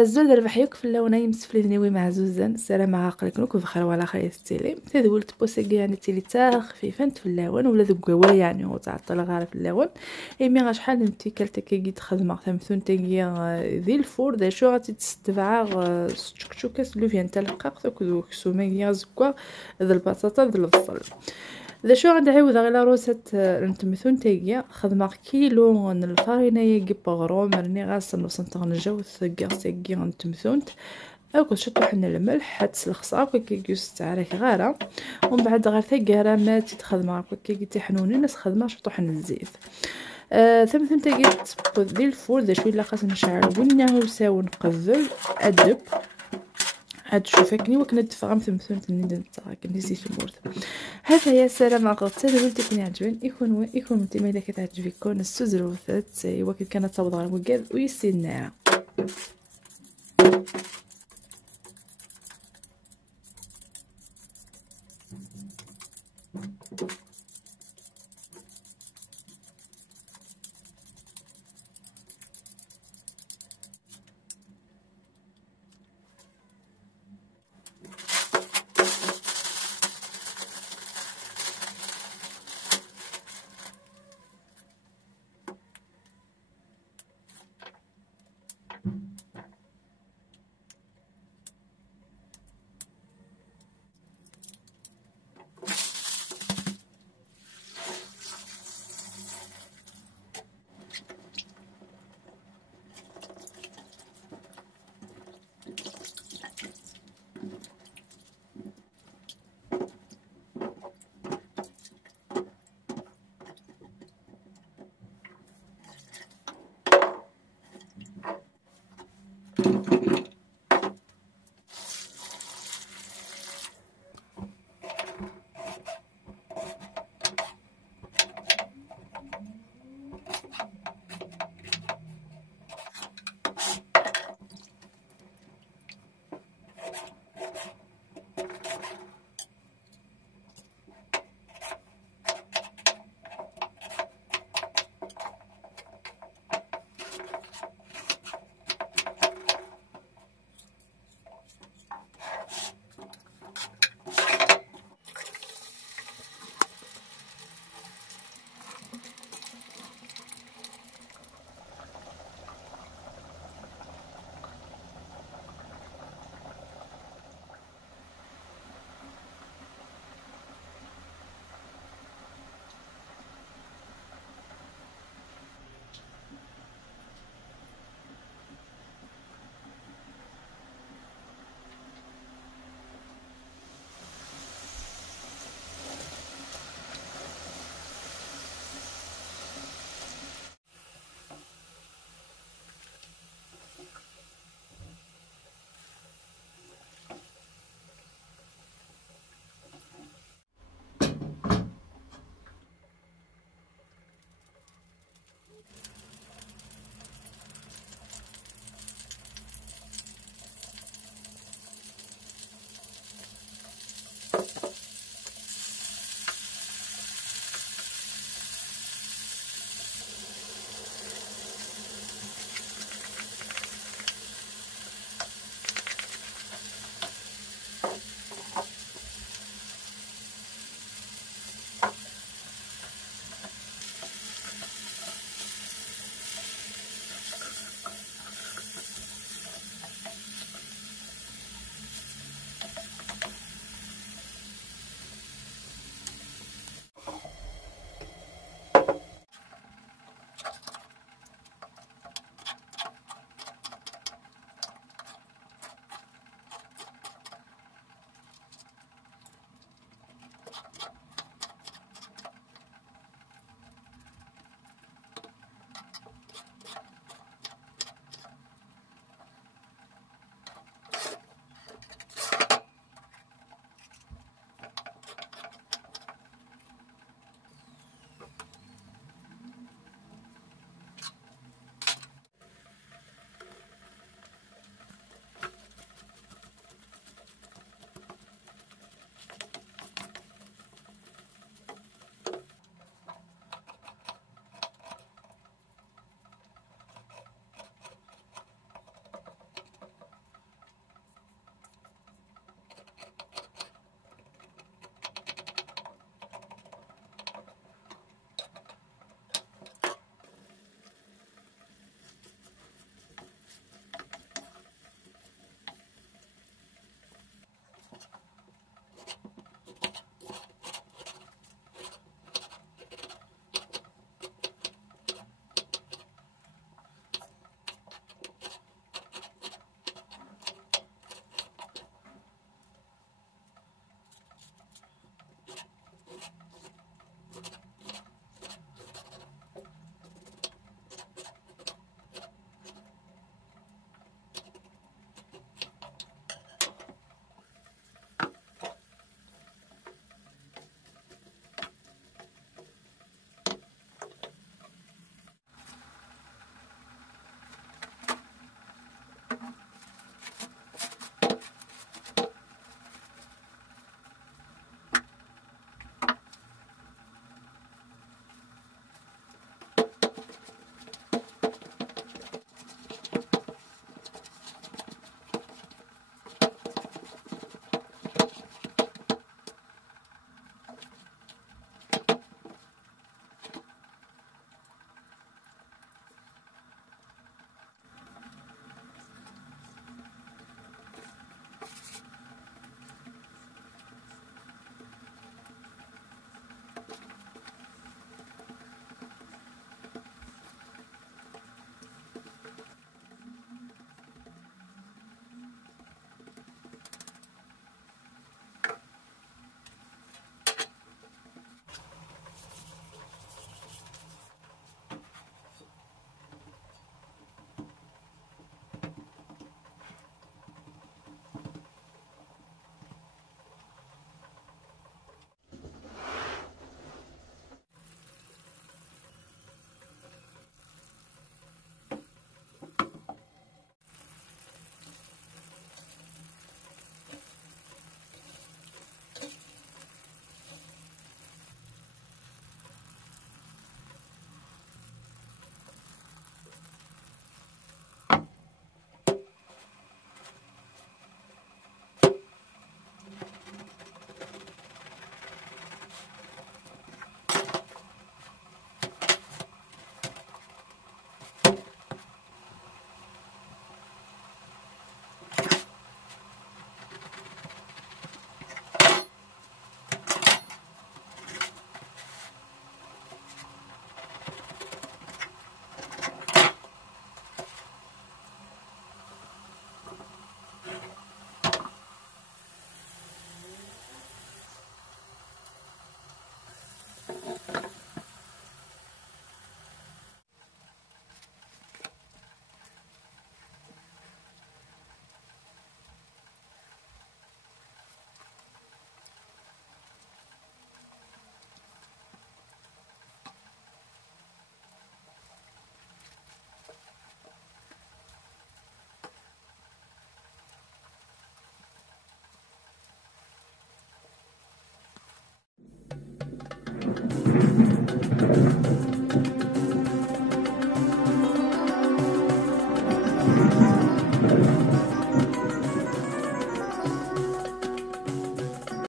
الزول ربح يوك في اللون يمسفلي ذنيوي مع زوزان السلام عاقلك نوك بخير وعلى خير يستلم تدولت بوسقي يعني تيلي تا خفيفه في اللون ولا ذوك قوا يعني هو تعطل غير في اللون ايمي غا شحال نتي كلتا كي تخدم ثمثون تاكي ذي الفور دا شو غادي تستبعا شكشوكاس لو فين تلقاق دوك سوميغيا زكوا ذا البطاطا ذا البصل ذا شو غنعاود غير روسة نتمثون تاقيا خدمة كيلو من الفارينة يجي بغروم راني غاس نوصل تغنجاو ثقا ساقي نتمثونت اكو شطو حنا الملح حتس الخصا كيكيوس تعريك غارة ومن بعد غير ثقا رامات تخدمة كي تحنونين ناس خدمة شطو حنا الزيت ثمثون تاقيا ذي الفول ذا شويه لاقاس نشعل وينه وساو نقذل ادب عاد شوفكني وكنا دفغام ثمثون تندن كني زيت المورد هذا يا سلام غطيت ولدي كني عجبن يكون نتي ما كتعجبكم السوزرو ثلاث وكيف كانت توضع وقال ويسينا